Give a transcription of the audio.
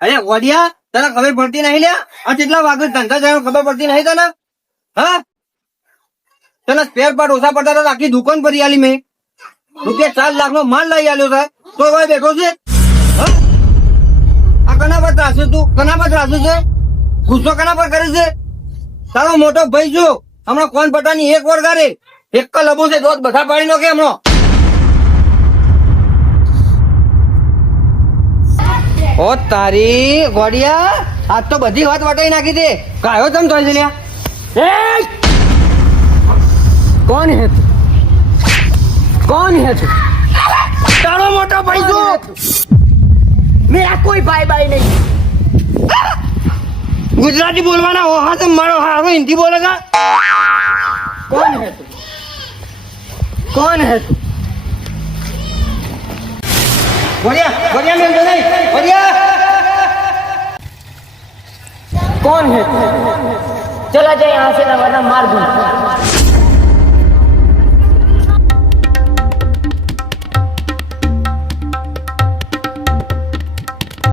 અરે ગોડિયા તને ખબર પડતી નહીં લ્યા આ કેટલા વાગે ધંધા જાય ખબર પડતી નહીં તને હા તને સ્પેર પાર્ટ ઓછા પડતા તો આખી દુકાન ભરી આલી મેં ₹4 લાખ નો માલ લઈ આલ્યો છે તો હવે બેઠો છે હા આ કના પર ત્રાસે તું કના પર ત્રાસે છે ગુસ્સો કના પર કરે છે તારો મોટો ભાઈ જો હમણાં કોણ પટાની એક વાર ગારે એક લબુ છે દોત બધા પાડી નો કે હમણાં ઓ તારી ગોડિયા આજ તો બધી વાત વટાઈ નાખી દે કાયો તમ જોઈ લ્યા कौन है तू कौन है तू तारो मोटा भाई तू मेरा कोई भाई भाई नहीं। गुजराती बोलवाना हो हाँ तुम मारो हाँ हिंदी बोलेगा कौन है तू कौन है तू बढ़िया बढ़िया मिल दो नहीं बढ़िया कौन है तू चला जाए यहाँ से ना वरना मार दूंगा।